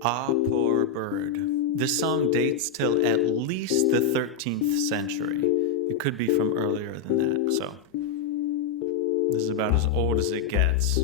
Ah, poor bird. This song dates till at least the 13th century. It could be from earlier than that, so this is about as old as it gets.